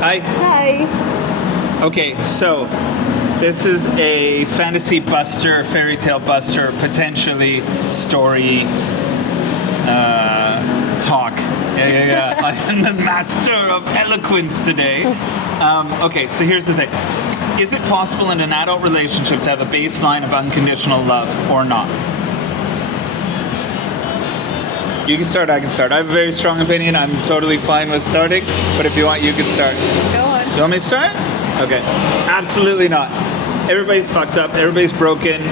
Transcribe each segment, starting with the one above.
Hi. Hi. Okay, so this is a fantasy buster, fairy tale buster, potentially story talk. Yeah. I'm the master of eloquence today. Okay, so here's the thing. Is it possible in an adult relationship to have a baseline of unconditional love or not? You can start, I can start. I have a very strong opinion. I'm totally fine with starting, but if you want, you can start. Go on. You want me to start? Okay. Absolutely not. Everybody's fucked up. Everybody's broken.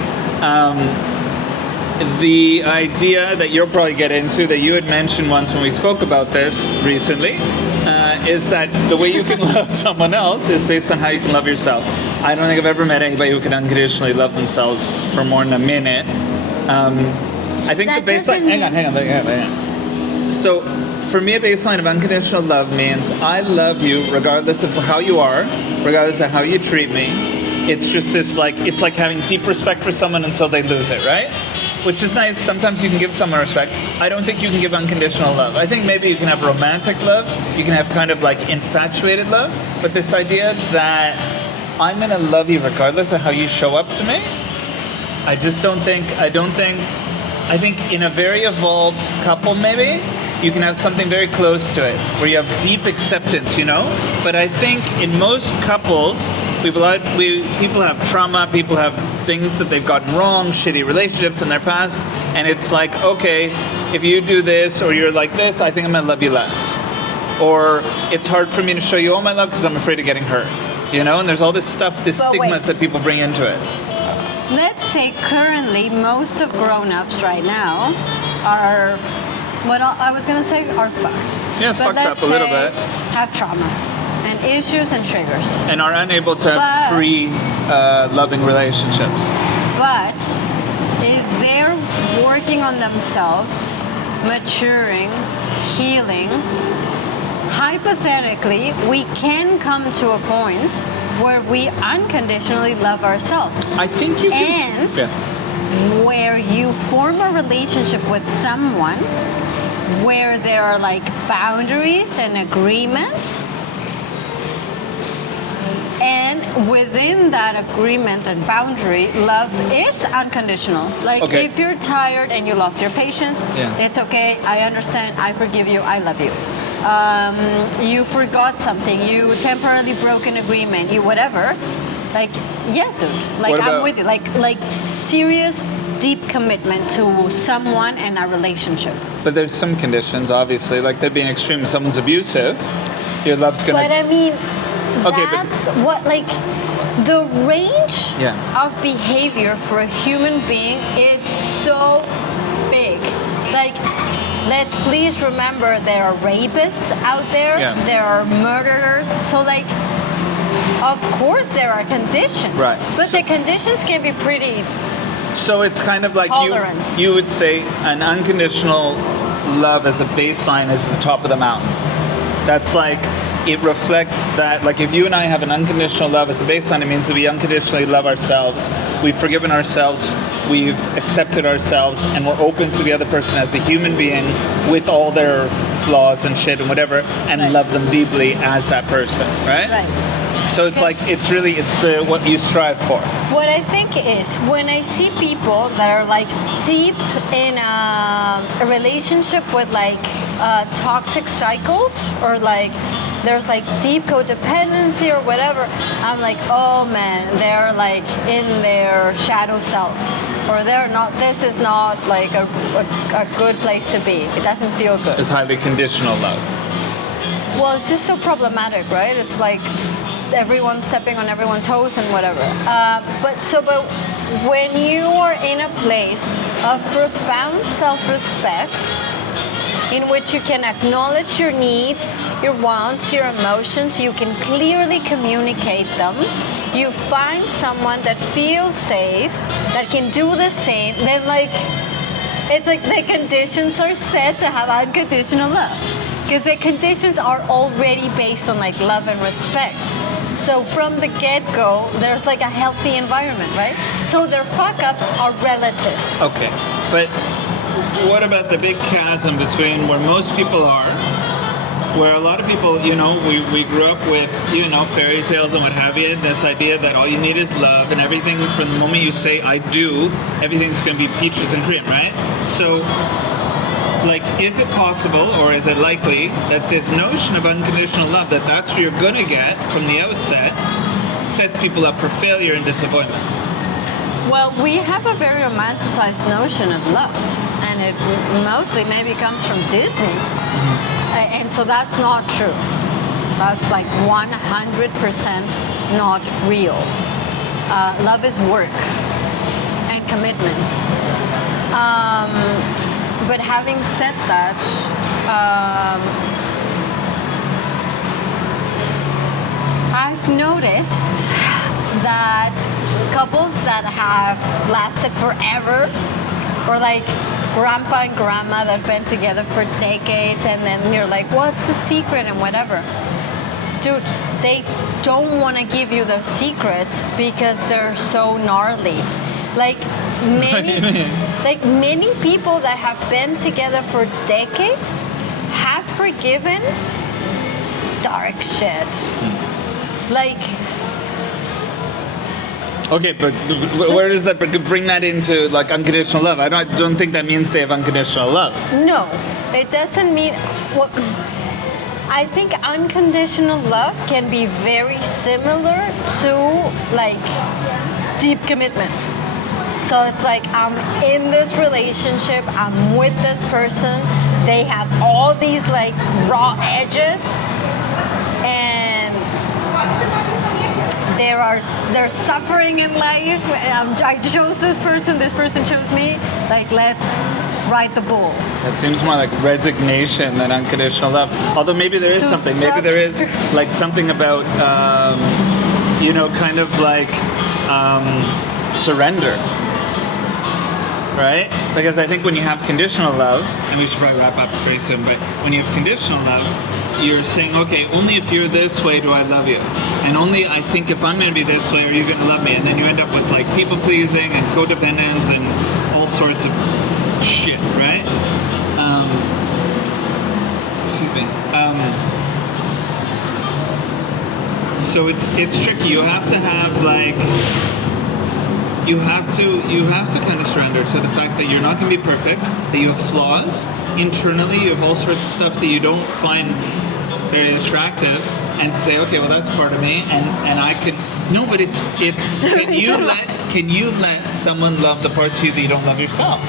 The idea that you'll probably get into, that you had mentioned once when we spoke about this recently, is that the way you can love someone else is based on how you can love yourself. I don't think I've ever met anybody who can unconditionally love themselves for more than a minute. I think That the baseline... doesn't Hang on. So, for me, a baseline of unconditional love means I love you regardless of how you are, regardless of how you treat me. It's just this, it's like having deep respect for someone until they lose it, right? Which is nice. Sometimes you can give someone respect. I don't think you can give unconditional love. I think maybe you can have romantic love. You can have kind of like infatuated love. But this idea that I'm going to love you regardless of how you show up to me, I think in a very evolved couple maybe, you can have something very close to it, where you have deep acceptance, But I think in most couples, people have trauma, people have things that they've gotten wrong, shitty relationships in their past, and it's like, okay, if you do this or you're like this, I think I'm gonna love you less. Or it's hard for me to show you all my love because I'm afraid of getting hurt, And there's all this stuff, stigmas that people bring into it. Let's say currently most of grown-ups right now are, I was going to say are fucked. Yeah, but fucked up a little bit. Have trauma and issues and triggers. And are unable to have free, loving relationships. But if they're working on themselves, maturing, healing, hypothetically, we can come to a point where we unconditionally love ourselves. I think you can. And where you form a relationship with someone where there are like boundaries and agreements, and within that agreement and boundary, love is unconditional. If you're tired and you lost your patience, it's okay, I understand, I forgive you, I love you. You forgot something, you temporarily broke an agreement, you whatever, dude, I'm with you, like serious, deep commitment to someone and a relationship. But there's some conditions, obviously, like they're being extreme. If someone's abusive, your love's gonna... But I mean, the range of behavior for a human being is so big. Let's please remember there are rapists out there, there are murderers, so of course there are conditions, right? But the conditions can be pretty... So it's kind of like tolerance. You would say an unconditional love as a baseline is the top of the mountain. That's it reflects that, if you and I have an unconditional love as a baseline, it means that we unconditionally love ourselves. We've forgiven ourselves, we've accepted ourselves, and we're open to the other person as a human being with all their flaws and shit and whatever, and love them deeply as that person, right? Right. So it's what you strive for. What I think is when I see people that are deep in a relationship with toxic cycles, or there's deep codependency or whatever, I'm oh man, they're in their shadow self, or they're not. This is not a good place to be. It doesn't feel good. It's highly conditional love. Well, it's just so problematic, right? It's everyone stepping on everyone's toes and whatever. But when you are in a place of profound self-respect, in which you can acknowledge your needs, your wants, your emotions, you can clearly communicate them, you find someone that feels safe, that can do the same, then it's the conditions are set to have unconditional love. Because the conditions are already based on love and respect. So from the get-go, there's a healthy environment, right? So their fuck-ups are relative. Okay, but what about the big chasm between where most people are, where a lot of people, we grew up with, fairy tales and what have you, and this idea that all you need is love, and everything from the moment you say I do, everything's going to be peaches and cream, right? So, like, is it possible, or is it likely, that this notion of unconditional love, that's what you're going to get from the outset, sets people up for failure and disappointment? Well, we have a very romanticized notion of love, and it mostly maybe comes from Disney. And so that's not true. That's like 100% not real. Love is work and commitment. But having said that, I've noticed that couples that have lasted forever, or like grandpa and grandma that have been together for decades, and then you're like, what's the secret and whatever. Dude, they don't want to give you the secrets because they're so gnarly. Like many people that have been together for decades have forgiven dark shit. Like, okay, but where does that bring that into, like, unconditional love? I don't think that means they have unconditional love. no, it doesn't mean. Well, I think unconditional love can be very similar to like deep commitment. So it's like, I'm in this relationship, I'm with this person, they have all these like raw edges, and there's suffering in life. I chose this person chose me. Like, let's ride the bull. That seems more like resignation than unconditional love. Although maybe there is something. Maybe there is like something about, kind of like surrender. Right? Because I think when you have conditional love, and we should probably wrap up very soon, but when you have conditional love, you're saying, okay, only if you're this way do I love you. And only, I think, if I'm going to be this way, are you going to love me. And then you end up with like people pleasing and codependence and all sorts of shit, right? Excuse me. So it's tricky. You have to have like, you have to kind of surrender to the fact that you're not going to be perfect, that you have flaws internally, you have all sorts of stuff that you don't find very attractive, and say, okay, well, that's part of me, and I can. No, but it's can you let someone love the parts of you that you don't love yourself?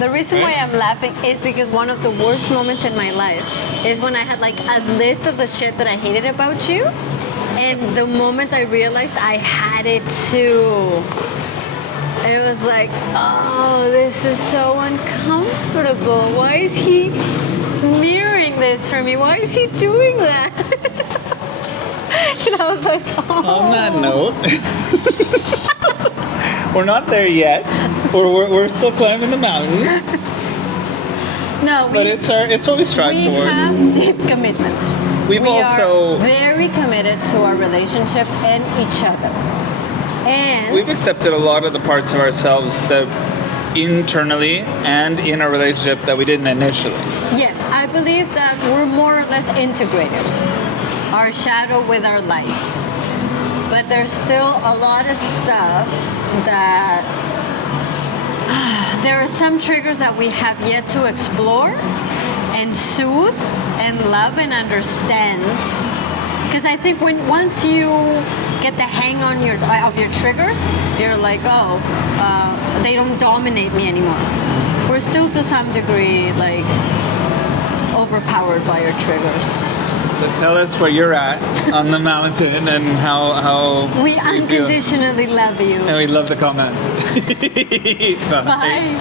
The reason why I'm laughing is because one of the worst moments in my life is when I had like a list of the shit that I hated about you, and the moment I realized I had it too. It was like, oh, this is so uncomfortable. Why is he mirroring this for me? Why is he doing that? And I was like, oh. On that note, we're not there yet. We're still climbing the mountain. No, but it's what we strive towards. We have deep commitment. We are very committed to our relationship and each other. And we've accepted a lot of the parts of ourselves that internally and in a relationship that we didn't initially. Yes, I believe that we're more or less integrated, our shadow with our light. But there's still a lot of stuff that there are some triggers that we have yet to explore and soothe and love and understand. Because I think once you get the hang of your triggers, you're like, oh, they don't dominate me anymore. We're still to some degree like overpowered by our triggers. So tell us where you're at on the mountain and how we unconditionally love you. And we love the comments. Bye.